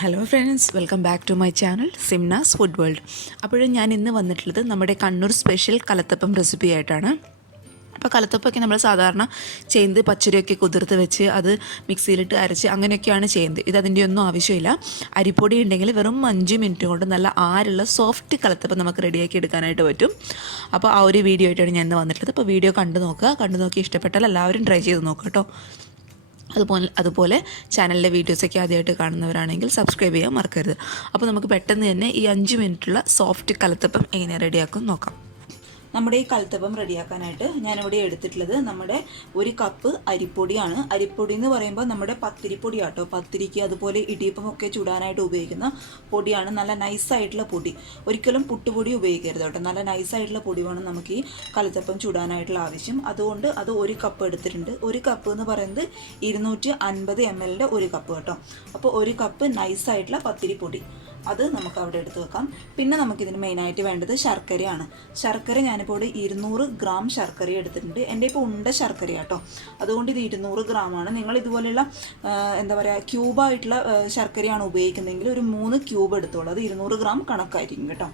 Hello friends, welcome back to my channel Simnas food world. അപ്പോഴും ഞാൻ ഇന്ന് വന്നിട്ടുള്ളത് നമ്മുടെ കണ്ണൂർ സ്പെഷ്യൽ കലത്തപ്പം റെസിപ്പി ആയിട്ടാണ്. അപ്പോൾ കലത്തപ്പമൊക്കെ നമ്മൾ സാധാരണ ചെയ്യുന്നത് പച്ചരിയൊക്കെ കുതിർത്ത് വെച്ച് അത് മിക്സിയിലിട്ട് അരച്ച് അങ്ങനെയൊക്കെയാണ് ചെയ്യുന്നത്. ഇതിൻ്റെ ഒന്നും ആവശ്യമില്ല. അരിപ്പൊടി ഉണ്ടെങ്കിൽ വെറും 5 മിനിറ്റ് കൊണ്ട് നല്ല ആരുള്ള സോഫ്റ്റ് കലത്തപ്പം നമുക്ക് റെഡിയാക്കി എടുക്കാനായിട്ട് പറ്റും. അപ്പോൾ ആ ഒരു വീഡിയോ ആയിട്ടാണ് ഞാൻ ഇന്ന് വന്നിട്ടുള്ളത്. അപ്പോൾ വീഡിയോ കണ്ടു നോക്കി ഇഷ്ടപ്പെട്ടാൽ എല്ലാവരും ട്രൈ ചെയ്ത് നോക്കുക കേട്ടോ. അതുപോലെ ചാനലിലെ വീഡിയോസൊക്കെ ആദ്യമായിട്ട് കാണുന്നവരാണെങ്കിൽ സബ്സ്ക്രൈബ് ചെയ്യാൻ മറക്കരുത്. അപ്പോൾ നമുക്ക് പെട്ടെന്ന് തന്നെ ഈ 5 മിനിറ്റുള്ള സോഫ്റ്റ് കലത്തപ്പം എങ്ങനെ റെഡിയാക്കും നോക്കാം. നമ്മുടെ ഈ കലത്തപ്പം റെഡിയാക്കാനായിട്ട് ഞാനിവിടെ എടുത്തിട്ടുള്ളത് നമ്മുടെ 1 കപ്പ് അരിപ്പൊടിയാണ്. അരിപ്പൊടി എന്ന് പറയുമ്പോൾ നമ്മുടെ പത്തിരിപ്പൊടി ആട്ടോ. പത്തിരിക്ക് അതുപോലെ ഇടിയപ്പമൊക്കെ ചുടാനായിട്ട് ഉപയോഗിക്കുന്ന പൊടിയാണ്. നല്ല നൈസായിട്ടുള്ള പൊടി, ഒരിക്കലും പുട്ടുപൊടി ഉപയോഗിക്കരുത് കേട്ടോ. നല്ല നൈസായിട്ടുള്ള പൊടി വേണം നമുക്ക് ഈ കലത്തപ്പം ചുടാനായിട്ടുള്ള ആവശ്യം. അതുകൊണ്ട് അത് 1 കപ്പ് എടുത്തിട്ടുണ്ട്. 1 കപ്പ് എന്ന് പറയുന്നത് 250 ml 1 കപ്പ് കേട്ടോ. അപ്പോൾ 1 കപ്പ് നൈസായിട്ടുള്ള പത്തിരിപ്പൊടി അത് നമുക്ക് അവിടെ എടുത്ത് വെക്കാം. പിന്നെ നമുക്കിതിന് മെയിനായിട്ട് വേണ്ടത് ശർക്കരയാണ്. ശർക്കര ഞാനിപ്പോൾ 200 ഗ്രാം ശർക്കര എടുത്തിട്ടുണ്ട്. എൻ്റെ ഇപ്പോൾ ഉണ്ട ശർക്കര കേട്ടോ, അതുകൊണ്ട് ഇത് 200 ഗ്രാമാണ്. നിങ്ങൾ ഇതുപോലെയുള്ള എന്താ പറയുക ക്യൂബായിട്ടുള്ള ശർക്കരയാണ് ഉപയോഗിക്കുന്നതെങ്കിൽ ഒരു 3 ക്യൂബ് എടുത്തോളൂ. അത് 200 ഗ്രാം കണക്കായിരിക്കും കേട്ടോ.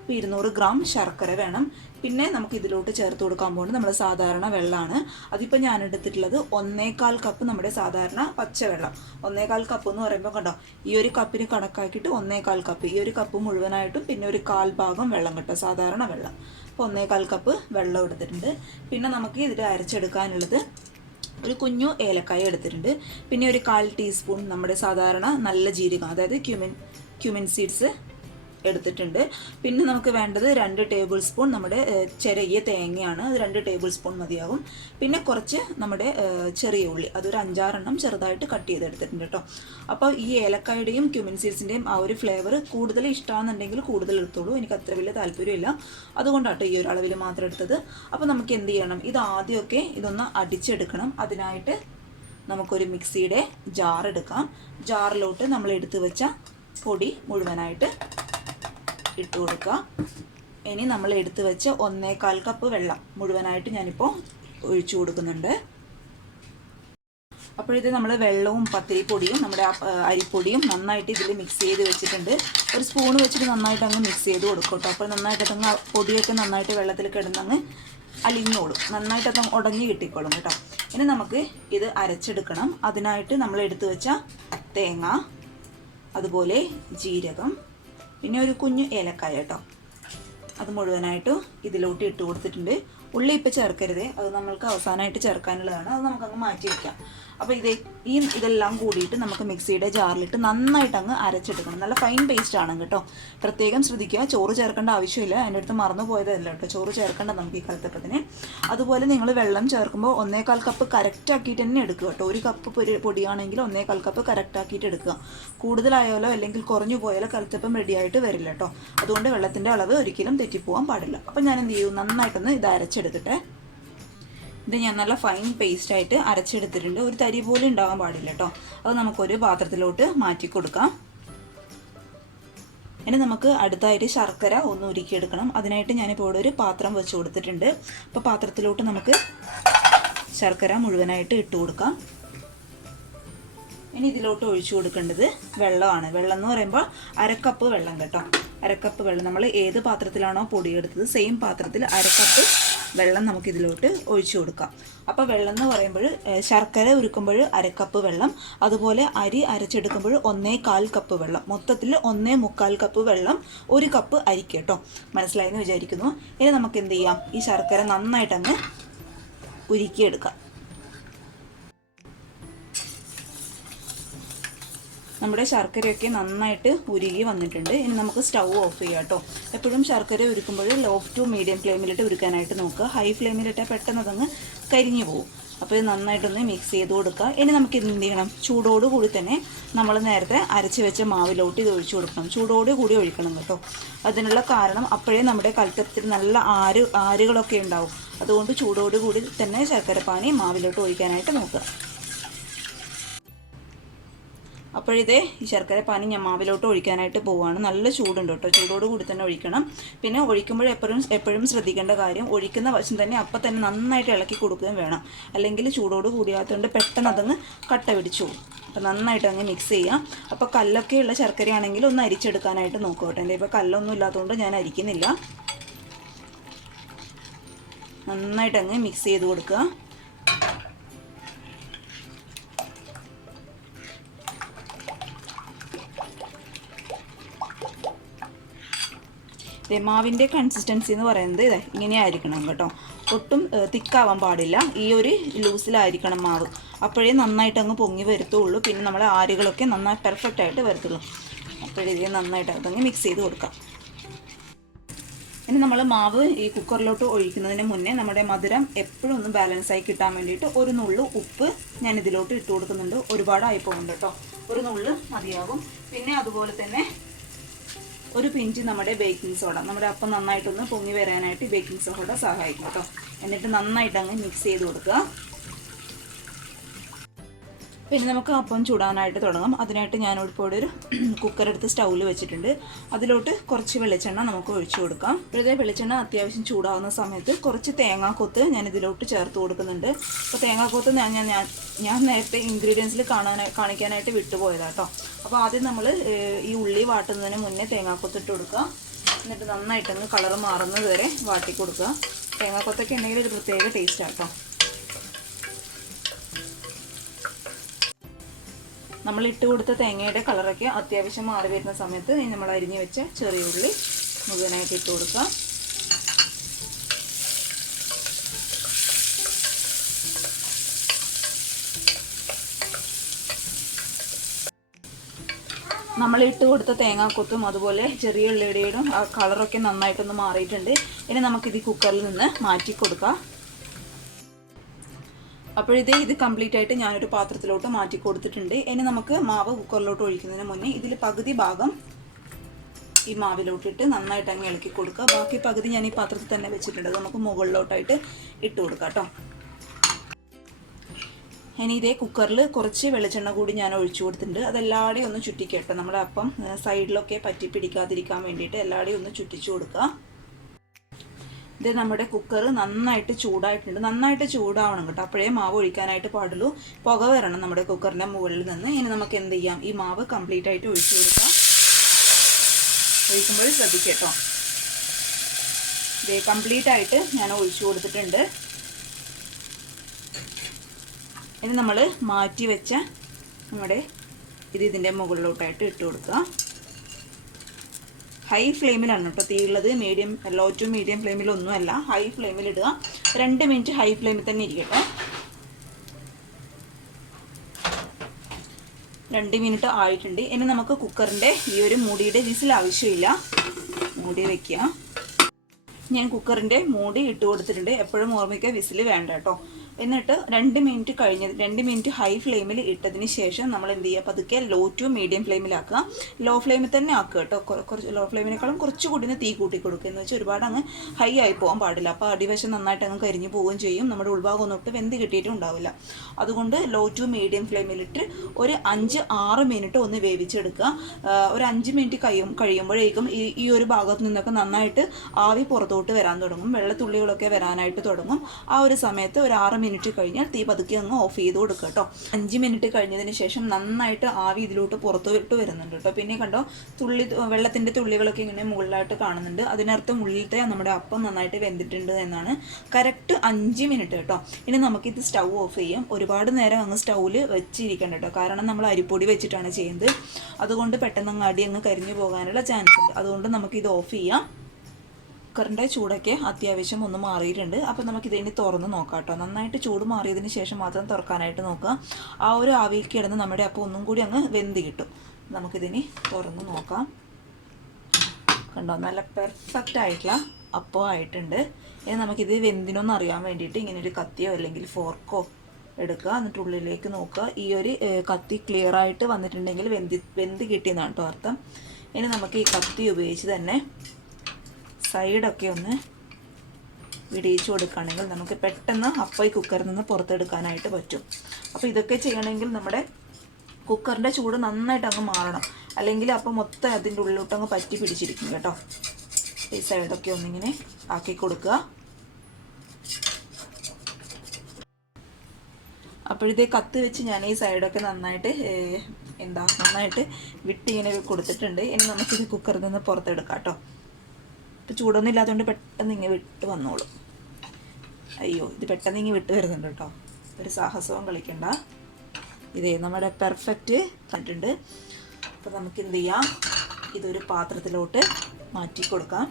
അപ്പോൾ 200 ഗ്രാം ശർക്കര വേണം. പിന്നെ നമുക്ക് ഇതിലോട്ട് ചേർത്ത് കൊടുക്കാൻ പോകുന്നത് നമ്മുടെ സാധാരണ വെള്ളമാണ്. അതിപ്പോൾ ഞാൻ എടുത്തിട്ടുള്ളത് 1/4 കപ്പ് നമ്മുടെ സാധാരണ പച്ചവെള്ളം. 1/4 കപ്പ് എന്ന് പറയുമ്പോൾ കണ്ടോ, ഈ ഒരു കപ്പിന് കണക്കാക്കിയിട്ട് 1/4 കപ്പ്, ഈ ഒരു കപ്പ് മുഴുവനായിട്ടും പിന്നെ ഒരു 1/4 ഭാഗം വെള്ളം കേട്ടോ, സാധാരണ വെള്ളം. അപ്പോൾ 1/4 കപ്പ് വെള്ളം എടുത്തിട്ടുണ്ട്. പിന്നെ നമുക്ക് ഇതിൽ അരച്ചെടുക്കാനുള്ളത് ഒരു കുഞ്ഞു ഏലക്കായ എടുത്തിട്ടുണ്ട്. പിന്നെ ഒരു 1/4 ടീസ്പൂൺ നമ്മുടെ സാധാരണ നല്ല ജീരകം, അതായത് ക്യുമിൻ സീഡ്സ് എടുത്തിട്ടുണ്ട്. പിന്നെ നമുക്ക് വേണ്ടത് 2 ടേബിൾ സ്പൂൺ നമ്മുടെ ചെറിയ തേങ്ങയാണ്. അത് 2 ടേബിൾ സ്പൂൺ മതിയാകും. പിന്നെ കുറച്ച് നമ്മുടെ ചെറിയ ഉള്ളി, അതൊരു 5-6 എണ്ണം ചെറുതായിട്ട് കട്ട് ചെയ്തെടുത്തിട്ടുണ്ട് കേട്ടോ. അപ്പോൾ ഈ ഏലക്കായുടെയും ക്യുമിൻ സീഡ്സിൻ്റെയും ആ ഒരു ഫ്ലേവർ കൂടുതൽ ഇഷ്ടമാണെന്നുണ്ടെങ്കിൽ കൂടുതൽ എടുത്തോളൂ. എനിക്ക് അത്ര വലിയ താല്പര്യമില്ല, അതുകൊണ്ടാട്ടോ ഈ ഒരു അളവിൽ മാത്രം എടുത്തത്. അപ്പോൾ നമുക്ക് എന്ത് ചെയ്യണം, ഇത് ആദ്യമൊക്കെ ഇതൊന്ന് അടിച്ചെടുക്കണം. അതിനായിട്ട് നമുക്കൊരു മിക്സിയുടെ ജാർ എടുക്കാം. ജാറിലോട്ട് നമ്മൾ എടുത്തു വെച്ച പൊടി മുഴുവനായിട്ട് ഇട്ട് കൊടുക്കുക. ഇനി നമ്മൾ എടുത്തു വെച്ച 1/4 കപ്പ് വെള്ളം മുഴുവനായിട്ട് ഞാനിപ്പോൾ ഒഴിച്ചു കൊടുക്കുന്നുണ്ട്. അപ്പോഴിത് നമ്മൾ വെള്ളവും പത്തിരിപ്പൊടിയും നമ്മുടെ അരിപ്പൊടിയും നന്നായിട്ട് ഇതിൽ മിക്സ് ചെയ്ത് വെച്ചിട്ടുണ്ട്. ഒരു സ്പൂൺ വെച്ചിട്ട് നന്നായിട്ട് അങ്ങ് മിക്സ് ചെയ്ത് കൊടുക്കും കേട്ടോ. അപ്പോൾ നന്നായിട്ടങ്ങ് പൊടിയൊക്കെ നന്നായിട്ട് വെള്ളത്തിൽ കിടന്നങ്ങ് അലിഞ്ഞോളും, നന്നായിട്ടത് ഉടഞ്ഞ് കിട്ടിക്കോളും കേട്ടോ. ഇനി നമുക്ക് ഇത് അരച്ചെടുക്കണം. അതിനായിട്ട് നമ്മൾ എടുത്തു വെച്ച തേങ്ങ, അതുപോലെ ജീരകം, പിന്നെ ഒരു കുഞ്ഞു ഏലക്കായ കേട്ടോ, അത് മുഴുവനായിട്ടും ഇതിലോട്ട് ഇട്ട് കൊടുത്തിട്ടുണ്ട്. ഉള്ളി ഇപ്പോൾ ചേർക്കരുതേ, അത് നമ്മൾക്ക് അവസാനമായിട്ട് ചേർക്കാനുള്ളതാണ്. അത് നമുക്കങ്ങ് മാറ്റി വയ്ക്കാം. അപ്പോൾ ഇതെല്ലാം കൂടിയിട്ട് നമുക്ക് മിക്സിയുടെ ജാറിലിട്ട് നന്നായിട്ട് അങ്ങ് അരച്ചെടുക്കണം. നല്ല ഫൈൻ പേസ്റ്റ് ആണ് കേട്ടോ. പ്രത്യേകം ശ്രദ്ധിക്കുക, ചോറ് ചേർക്കേണ്ട ആവശ്യമില്ല. എൻ്റെ അടുത്ത് മറന്നു പോയതല്ല കേട്ടോ, ചോറ് ചേർക്കേണ്ട നമുക്ക് ഈ കലത്തപ്പത്തിന്. അതുപോലെ നിങ്ങൾ വെള്ളം ചേർക്കുമ്പോൾ 1/4 കപ്പ് കറക്റ്റ് ആക്കിയിട്ട് തന്നെ എടുക്കുക കേട്ടോ. 1 കപ്പ് പൊടിയാണെങ്കിൽ 1/4 കപ്പ് കറക്റ്റ് ആക്കിയിട്ട് എടുക്കുക. കൂടുതലായാലോ അല്ലെങ്കിൽ കുറഞ്ഞു പോയാലോ കലത്തപ്പം റെഡിയായിട്ട് വരില്ല കേട്ടോ. അതുകൊണ്ട് വെള്ളത്തിൻ്റെ അളവ് ഒരിക്കലും തെറ്റിപ്പോകാൻ പാടില്ല. അപ്പം ഞാൻ എന്ത് ചെയ്യും, നന്നായിട്ടൊന്ന് ഇത് അരച്ചെടുത്തിട്ട് ഇത് ഞാൻ നല്ല ഫൈൻ പേസ്റ്റായിട്ട് അരച്ചെടുത്തിട്ടുണ്ട്. ഒരു തരി പോലും ഉണ്ടാകാൻ പാടില്ല കേട്ടോ. അത് നമുക്കൊരു പാത്രത്തിലോട്ട് മാറ്റി കൊടുക്കാം. ഇനി നമുക്ക് അടുത്തായിട്ട് ശർക്കര ഒന്ന് ഉരുക്കിയെടുക്കണം. അതിനായിട്ട് ഞാനിപ്പോൾ ഇവിടെ ഒരു പാത്രം വെച്ച് കൊടുത്തിട്ടുണ്ട്. അപ്പോൾ പാത്രത്തിലോട്ട് നമുക്ക് ശർക്കര മുഴുവനായിട്ട് ഇട്ട് കൊടുക്കാം. ഇനി ഇതിലോട്ട് ഒഴിച്ചു കൊടുക്കേണ്ടത് വെള്ളമാണ്. വെള്ളം എന്ന് പറയുമ്പോൾ 1/2 കപ്പ് വെള്ളം കേട്ടോ. 1/2 കപ്പ് വെള്ളം, നമ്മൾ ഏത് പാത്രത്തിലാണോ പൊടിയെടുത്തത് സെയിം പാത്രത്തിൽ 1/2 കപ്പ് വെള്ളം നമുക്കിതിലോട്ട് ഒഴിച്ചു കൊടുക്കാം. അപ്പോൾ വെള്ളം എന്ന് പറയുമ്പോൾ ശർക്കര ഉരുക്കുമ്പോൾ 1/2 കപ്പ് വെള്ളം, അതുപോലെ അരി അരച്ചെടുക്കുമ്പോൾ 1/4 കപ്പ് വെള്ളം, മൊത്തത്തിൽ 1/4 കപ്പ് വെള്ളം 1 കപ്പ് അരിക്ക് കേട്ടോ. മനസ്സിലായെന്ന് വിചാരിക്കുന്നു. ഇനി നമുക്ക് എന്ത് ചെയ്യാം, ഈ ശർക്കര നന്നായിട്ടങ്ങ് ഉരുക്കിയെടുക്കാം. നമ്മുടെ ശർക്കരയൊക്കെ നന്നായിട്ട് ഉരുകി വന്നിട്ടുണ്ട്. ഇനി നമുക്ക് സ്റ്റൗ ഓഫ് ചെയ്യാം കേട്ടോ. എപ്പോഴും ശർക്കര ഉരുക്കുമ്പോൾ ലോ ടു മീഡിയം ഫ്ലെയിമിലിട്ട് ഉരുക്കാനായിട്ട് നോക്കുക. ഹൈ ഫ്ലെയിമിലിട്ട് പെട്ടെന്ന് അതങ്ങ് കരിഞ്ഞു പോകും. അപ്പോൾ ഇത് നന്നായിട്ടൊന്ന് മിക്സ് ചെയ്ത് കൊടുക്കുക. ഇനി നമുക്ക് എന്ത് ചെയ്യണം, ചൂടോടുകൂടി തന്നെ നമ്മൾ നേരത്തെ അരച്ച് വെച്ച മാവിലോട്ട് ഇത് ഒഴിച്ചു കൊടുക്കണം. ചൂടോടുകൂടി ഒഴിക്കണം കേട്ടോ. അതിനുള്ള കാരണം അപ്പോഴേ നമ്മുടെ കലത്തപ്പത്തിൽ നല്ല ആരുകളൊക്കെ ഉണ്ടാവും. അതുകൊണ്ട് ചൂടോടുകൂടി തന്നെ ശർക്കരപ്പാനി മാവിലോട്ട് ഒഴിക്കാനായിട്ട് നോക്കുക. അപ്പോഴിതേ ഈ ശർക്കര പാനി ഞാൻ മാവിലോട്ട് ഒഴിക്കാനായിട്ട് പോവുകയാണ്. നല്ല ചൂടുണ്ട് കേട്ടോ, ചൂടോട് കൂടി തന്നെ ഒഴിക്കണം. പിന്നെ ഒഴിക്കുമ്പോൾ എപ്പോഴും ശ്രദ്ധിക്കേണ്ട കാര്യം, ഒഴിക്കുന്ന വശം തന്നെ അപ്പം തന്നെ നന്നായിട്ട് ഇളക്കി കൊടുക്കുകയും വേണം. അല്ലെങ്കിൽ ചൂടോട് കൂടിയാത്തതുകൊണ്ട് പെട്ടെന്ന് അതങ്ങ് കട്ട പിടിച്ചു പോകും. അപ്പോൾ നന്നായിട്ട് അങ്ങ് മിക്സ് ചെയ്യാം. അപ്പോൾ കല്ലൊക്കെയുള്ള ശർക്കരയാണെങ്കിൽ ഒന്ന് അരിച്ചെടുക്കാനായിട്ട് നോക്കുക കേട്ടോ. എൻ്റെ ഇപ്പോൾ കല്ലൊന്നും ഇല്ലാത്തതുകൊണ്ട് ഞാൻ അരിക്കുന്നില്ല. നന്നായിട്ട് അങ്ങ് മിക്സ് ചെയ്ത് കൊടുക്കുക. മാവിൻ്റെ കൺസിസ്റ്റൻസി എന്ന് പറയുന്നത് ഇതേ ഇങ്ങനെയായിരിക്കണം കേട്ടോ. ഒട്ടും തിക്കാവാൻ പാടില്ല. ഈ ഒരു ലൂസിലായിരിക്കണം മാവ്. അപ്പോഴേ നന്നായിട്ട് അങ്ങ് പൊങ്ങി വരത്തുള്ളൂ. പിന്നെ നമ്മൾ ആരുകളൊക്കെ നന്നായി പെർഫെക്റ്റ് ആയിട്ട് വരത്തുള്ളൂ. അപ്പോഴേ ഇത് നന്നായിട്ട് അതങ്ങ് മിക്സ് ചെയ്ത് കൊടുക്കാം. ഇനി നമ്മൾ മാവ് ഈ കുക്കറിലോട്ട് ഒഴിക്കുന്നതിന് മുന്നേ നമ്മുടെ മധുരം എപ്പോഴും ഒന്ന് ബാലൻസായി കിട്ടാൻ വേണ്ടിയിട്ട് ഒരു നുള്ളു ഉപ്പ് ഞാൻ ഇതിലോട്ട് ഇട്ട് കൊടുക്കുന്നുണ്ട്. ഒരുപാടായി പോകുന്നുണ്ട് കേട്ടോ. ഒരു നുള്ളു മതിയാകും. പിന്നെ അതുപോലെ തന്നെ ഒരു പിഞ്ച് നമ്മുടെ ബേക്കിംഗ് സോഡ. നമ്മുടെ അപ്പം നന്നായിട്ടൊന്ന് പൊങ്ങി വരാനായിട്ട് ബേക്കിംഗ് സോഡ സഹായിക്കും കേട്ടോ. എന്നിട്ട് നന്നായിട്ട് അങ്ങ് മിക്സ് ചെയ്ത് കൊടുക്കുക. പിന്നെ നമുക്ക് അപ്പം ചൂടാനായിട്ട് തുടങ്ങാം. അതിനായിട്ട് ഞാനിപ്പോൾ ഒരു കുക്കർ എടുത്ത് സ്റ്റൗവിൽ വെച്ചിട്ടുണ്ട്. അതിലോട്ട് കുറച്ച് വെളിച്ചെണ്ണ നമുക്ക് ഒഴിച്ചു കൊടുക്കാം. ഇപ്പോഴത്തെ വെളിച്ചെണ്ണ അത്യാവശ്യം ചൂടാവുന്ന സമയത്ത് കുറച്ച് തേങ്ങാക്കൊത്ത് ഞാൻ ഇതിലോട്ട് ചേർത്ത് കൊടുക്കുന്നുണ്ട്. അപ്പോൾ തേങ്ങാക്കൊത്ത് ഞാൻ നേരത്തെ ഇൻഗ്രീഡിയൻസിൽ കാണിക്കാനായിട്ട് വിട്ടുപോയതാണ് കേട്ടോ. അപ്പോൾ ആദ്യം നമ്മൾ ഈ ഉള്ളി വാട്ടുന്നതിന് മുന്നേ തേങ്ങാക്കൊത്ത് ഇട്ട് കൊടുക്കുക. എന്നിട്ട് നന്നായിട്ടൊന്ന് കളർ മാറുന്നത് വരെ വാട്ടി കൊടുക്കുക. തേങ്ങാക്കൊത്തൊക്കെ ഉണ്ടെങ്കിൽ ഒരു പ്രത്യേക ടേസ്റ്റാണ് കേട്ടോ. നമ്മൾ ഇട്ട് കൊടുത്ത തേങ്ങയുടെ കളറൊക്കെ അത്യാവശ്യം മാറി വരുന്ന സമയത്ത് നമ്മൾ അരിഞ്ഞ് വെച്ച ചെറിയ ഉള്ളി മുഴുവനായിട്ട് ഇട്ട് കൊടുക്കുക. നമ്മൾ ഇട്ട് കൊടുത്ത തേങ്ങാക്കൊത്തും അതുപോലെ ചെറിയ ഉള്ളിയുടെയും ആ കളറൊക്കെ നന്നായിട്ടൊന്ന് മാറിയിട്ടുണ്ട്. ഇനി നമുക്കിത് കുക്കറിൽ നിന്ന് മാറ്റി കൊടുക്കാം. അപ്പോഴിതേ ഇത് കംപ്ലീറ്റ് ആയിട്ട് ഞാനൊരു പാത്രത്തിലോട്ട് മാറ്റി കൊടുത്തിട്ടുണ്ട്. ഇനി നമുക്ക് മാവ് കുക്കറിലോട്ട് ഒഴിക്കുന്നതിന് മുന്നേ ഇതിൽ പകുതി ഭാഗം ഈ മാവിലോട്ടിട്ട് നന്നായിട്ട് അങ്ങ് ഇളക്കി കൊടുക്കുക. ബാക്കി പകുതി ഞാൻ ഈ പാത്രത്തിൽ തന്നെ വെച്ചിട്ടുണ്ട്. അത് നമുക്ക് മുകളിലോട്ടായിട്ട് ഇട്ട് കൊടുക്കാം കേട്ടോ. ഇനി ഇതേ കുക്കറിൽ കുറച്ച് വെളിച്ചെണ്ണ കൂടി ഞാൻ ഒഴിച്ചു കൊടുത്തിട്ടുണ്ട്. അതെല്ലാവരുടെയും ഒന്ന് ചുറ്റിക്കട്ടെ. നമ്മുടെ അപ്പം സൈഡിലൊക്കെ പറ്റി പിടിക്കാതിരിക്കാൻ വേണ്ടിയിട്ട് എല്ലാവരുടെയും ഒന്ന് ചുറ്റിച്ചു കൊടുക്കുക. ഇത് നമ്മുടെ കുക്കർ നന്നായിട്ട് ചൂടായിട്ടുണ്ട്. നന്നായിട്ട് ചൂടാവണം കേട്ടോ. അപ്പോഴേ മാവ് ഒഴിക്കാനായിട്ട് പാടുള്ളൂ. പുക വരണം നമ്മുടെ കുക്കറിൻ്റെ മുകളിൽ നിന്ന്. ഇനി നമുക്ക് എന്ത് ചെയ്യാം, ഈ മാവ് കംപ്ലീറ്റ് ആയിട്ട് ഒഴിച്ചു കൊടുക്കാം. ഒഴിക്കുമ്പോൾ ശ്രദ്ധിക്കട്ടോ. ഇത് കംപ്ലീറ്റ് ആയിട്ട് ഞാൻ ഒഴിച്ചു കൊടുത്തിട്ടുണ്ട്. ഇനി നമ്മൾ മാറ്റി വെച്ച നമ്മുടെ ഇതിൻ്റെ മുകളിലോട്ടായിട്ട് ഇട്ട് കൊടുക്കുക. ഹൈ ഫ്ലെയിമിലാണ് കേട്ടോ തീയുള്ളത്. ലോ ടു മീഡിയം ഫ്ലെയിമിലൊന്നുമല്ല, ഹൈ ഫ്ലെയിമിൽ ഇടുക. 2 മിനിറ്റ് ഹൈ ഫ്ലെയിമിൽ തന്നെ ഇരിക്കട്ടെ. 2 മിനിറ്റ് ആയിട്ടുണ്ട്. ഇനി നമുക്ക് കുക്കറിൻ്റെ ഈ ഒരു മൂടിയുടെ വിസിൽ ആവശ്യമില്ല. മൂടി വയ്ക്കുക. ഞാൻ കുക്കറിൻ്റെ മൂടി ഇട്ട് കൊടുത്തിട്ടുണ്ട്. എപ്പോഴും ഓർമ്മിക്കുക, വിസിൽ വേണ്ട കേട്ടോ. എന്നിട്ട് 2 മിനിറ്റ് കഴിഞ്ഞ് 2 മിനിറ്റ് ഹൈ ഫ്ലെയിമിൽ ഇട്ടതിന് ശേഷം നമ്മൾ എന്ത് ചെയ്യുക, പതുക്കെ ലോ ടു മീഡിയം ഫ്ലെയിമിലാക്കുക. ലോ ഫ്ലെയിമിൽ തന്നെ ആക്കുക കേട്ടോ. കുറച്ച് ലോ ഫ്ലെയിമിനേക്കാളും കുറച്ചുകൂടി തീ കൂട്ടി കൊടുക്കുക. എന്ന് വെച്ചാൽ ഒരുപാട് അങ്ങ് ഹൈ ആയി പോകാൻ പാടില്ല. അപ്പോൾ അടിവശം നന്നായിട്ട് അങ്ങ് കരിഞ്ഞു പോവുകയും ചെയ്യും. നമ്മുടെ ഉൾഭാഗം ഒന്നും ഇട്ട് വെന്ത് കിട്ടിയിട്ടും ഉണ്ടാവില്ല. അതുകൊണ്ട് ലോ ടു മീഡിയം ഫ്ലെയിമിലിട്ട് ഒരു 5-6 മിനിറ്റ് ഒന്ന് വേവിച്ചെടുക്കുക. ഒരു 5 മിനിറ്റ് കഴിയുമ്പോഴേക്കും ഈ ഒരു ഭാഗത്ത് നിന്നൊക്കെ നന്നായിട്ട് ആവി പുറത്തോട്ട് വരാൻ തുടങ്ങും. വെള്ളത്തുള്ളികളൊക്കെ വരാനായിട്ട് തുടങ്ങും. ആ ഒരു സമയത്ത് ഒരു 6 മിനിറ്റ് കഴിഞ്ഞാൽ തീ പതുക്കെ അങ്ങ് ഓഫ് ചെയ്ത് കൊടുക്കുക കേട്ടോ. 5 മിനിറ്റ് കഴിഞ്ഞതിന് ശേഷം നന്നായിട്ട് ആവി ഇതിലോട്ട് പുറത്തോട്ട് വരുന്നുണ്ട് കേട്ടോ. പിന്നെ കണ്ടോ, വെള്ളത്തിൻ്റെ തുള്ളികളൊക്കെ ഇങ്ങനെ മുകളിലായിട്ട് കാണുന്നുണ്ട്. അതിനർത്ഥം ഉള്ളിലത്തെ നമ്മുടെ അപ്പം നന്നായിട്ട് വെന്തിട്ടുണ്ട് എന്നാണ്. കറക്റ്റ് 5 മിനിറ്റ് കേട്ടോ. ഇനി നമുക്കിത് സ്റ്റൗ ഓഫ് ചെയ്യാം. ഒരുപാട് നേരം അങ്ങ് സ്റ്റൗവിൽ വെച്ചിരിക്കണം കേട്ടോ. കാരണം നമ്മൾ അരിപ്പൊടി വെച്ചിട്ടാണ് ചെയ്യുന്നത്. അതുകൊണ്ട് പെട്ടെന്ന് അങ്ങ് അടി അങ്ങ് കരിഞ്ഞു പോകാനുള്ള ചാൻസ് ഉണ്ട്. അതുകൊണ്ട് നമുക്കിത് ഓഫ് ചെയ്യാം. കുക്കറിൻ്റെ ചൂടൊക്കെ അത്യാവശ്യം ഒന്ന് മാറിയിട്ടുണ്ട്. അപ്പോൾ നമുക്കിതിനി തുറന്ന് നോക്കാം കേട്ടോ. നന്നായിട്ട് ചൂട് മാറിയതിന് ശേഷം മാത്രം തുറക്കാനായിട്ട് നോക്കുക. ആ ഒരു ആവിയിൽ കിടന്ന് നമ്മുടെ അപ്പം ഒന്നും കൂടി അങ്ങ് വെന്ത് കിട്ടും. നമുക്കിതിനി തുറന്ന് നോക്കാം. കണ്ടോ, നല്ല പെർഫെക്റ്റ് ആയിട്ടുള്ള അപ്പം ആയിട്ടുണ്ട്. ഇനി നമുക്കിത് വെന്തിനൊന്നും അറിയാൻ വേണ്ടിയിട്ട് ഇങ്ങനെ ഒരു കത്തിയോ അല്ലെങ്കിൽ ഫോർക്കോ എടുക്കുക. എന്നിട്ട് ഉള്ളിലേക്ക് നോക്കുക. ഈ ഒരു കത്തി ക്ലിയർ ആയിട്ട് വന്നിട്ടുണ്ടെങ്കിൽ വെന്ത് കിട്ടിയെന്നാണ് കേട്ടോ അർത്ഥം. ഇനി നമുക്ക് ഈ കത്തി ഉപയോഗിച്ച് തന്നെ സൈഡൊക്കെ ഒന്ന് വിടിയിച്ച് കൊടുക്കുകയാണെങ്കിൽ നമുക്ക് പെട്ടെന്ന് അപ്പം ഈ കുക്കറിൽ നിന്ന് പുറത്തെടുക്കാനായിട്ട് പറ്റും. അപ്പോൾ ഇതൊക്കെ ചെയ്യണമെങ്കിൽ നമ്മുടെ കുക്കറിൻ്റെ ചൂട് നന്നായിട്ട് അങ്ങ് മാറണം. അല്ലെങ്കിൽ അപ്പം മൊത്തം അതിൻ്റെ ഉള്ളിലോട്ട് അങ്ങ് പറ്റി പിടിച്ചിരിക്കും കേട്ടോ. ഈ സൈഡൊക്കെ ഒന്നിങ്ങനെ ആക്കി കൊടുക്കുക. അപ്പോഴത്തെ കത്ത് വെച്ച് ഞാൻ ഈ സൈഡൊക്കെ നന്നായിട്ട് നന്നായിട്ട് വിട്ടിങ്ങനെ കൊടുത്തിട്ടുണ്ട്. ഇനി നമുക്കിത് കുക്കറിൽ നിന്ന് പുറത്തെടുക്കാം കേട്ടോ. ഇപ്പോൾ ചൂടൊന്നും ഇല്ലാത്തതുകൊണ്ട് പെട്ടെന്ന് ഇങ്ങനെ വിട്ട് വന്നോളൂ. അയ്യോ, ഇത് പെട്ടെന്ന് ഇങ്ങനെ വിട്ട് വരുന്നുണ്ട് കേട്ടോ. ഒരു സാഹസവും കളിക്കണ്ട. ഇതേ നമ്മുടെ പെർഫെക്റ്റ് കണ്ടിട്ടുണ്ട്. അപ്പോൾ നമുക്ക് എന്ത് ചെയ്യാം, ഇതൊരു പാത്രത്തിലോട്ട് മാറ്റി കൊടുക്കാം.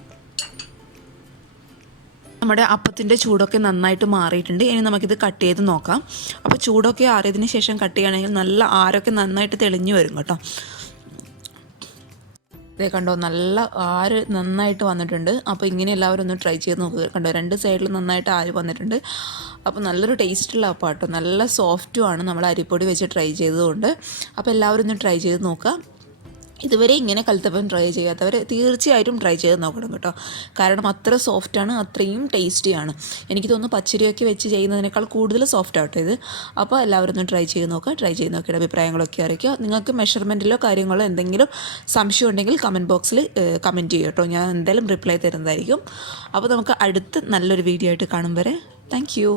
നമ്മുടെ അപ്പത്തിൻ്റെ ചൂടൊക്കെ നന്നായിട്ട് മാറിയിട്ടുണ്ട്. ഇനി നമുക്കിത് കട്ട് ചെയ്ത് നോക്കാം. അപ്പോൾ ചൂടൊക്കെ ആറിയതിന് ശേഷം കട്ട് ചെയ്യുകയാണെങ്കിൽ നല്ല ആരൊക്കെ നന്നായിട്ട് തെളിഞ്ഞു വരും കേട്ടോ. ഇതേ കണ്ടോ, നല്ല ആര് നന്നായിട്ട് വന്നിട്ടുണ്ട്. അപ്പോൾ ഇങ്ങനെ എല്ലാവരും ഒന്ന് ട്രൈ ചെയ്ത് നോക്കുക. കണ്ടോ, രണ്ട് സൈഡിലും നന്നായിട്ട് ആര് വന്നിട്ടുണ്ട്. അപ്പോൾ നല്ലൊരു ടേസ്റ്റുള്ള അപ്പം കേട്ടോ, നല്ല സോഫ്റ്റുമാണ് നമ്മൾ അരിപ്പൊടി വെച്ച് ട്രൈ ചെയ്തതുകൊണ്ട്. അപ്പോൾ എല്ലാവരും ഒന്ന് ട്രൈ ചെയ്ത് നോക്കുക. ഇതുവരെ ഇങ്ങനെ കലത്തപ്പം ട്രൈ ചെയ്യാത്തവർ തീർച്ചയായിട്ടും ട്രൈ ചെയ്ത് നോക്കണം കേട്ടോ. കാരണം അത്ര സോഫ്റ്റാണ്, അത്രയും ടേസ്റ്റിയാണ്. എനിക്ക് തോന്നുന്നു പച്ചരിയൊക്കെ വെച്ച് ചെയ്യുന്നതിനേക്കാൾ കൂടുതൽ സോഫ്റ്റ് ആട്ടോ ഇത്. അപ്പോൾ എല്ലാവരും ഒന്ന് ട്രൈ ചെയ്ത് നോക്കുക. ട്രൈ ചെയ്ത് നോക്കിയിട്ട് അഭിപ്രായങ്ങളൊക്കെ അറിയിക്കുക. നിങ്ങൾക്ക് മെഷർമെൻറ്റിലോ കാര്യങ്ങളോ എന്തെങ്കിലും സംശയം ഉണ്ടെങ്കിൽ കമൻറ്റ് ബോക്സിൽ കമൻറ്റ് ചെയ്യും കേട്ടോ. ഞാൻ എന്തായാലും റിപ്ലൈ തരുന്നതായിരിക്കും. അപ്പോൾ നമുക്ക് അടുത്ത് നല്ലൊരു വീഡിയോ ആയിട്ട് കാണും വരെ താങ്ക് യു.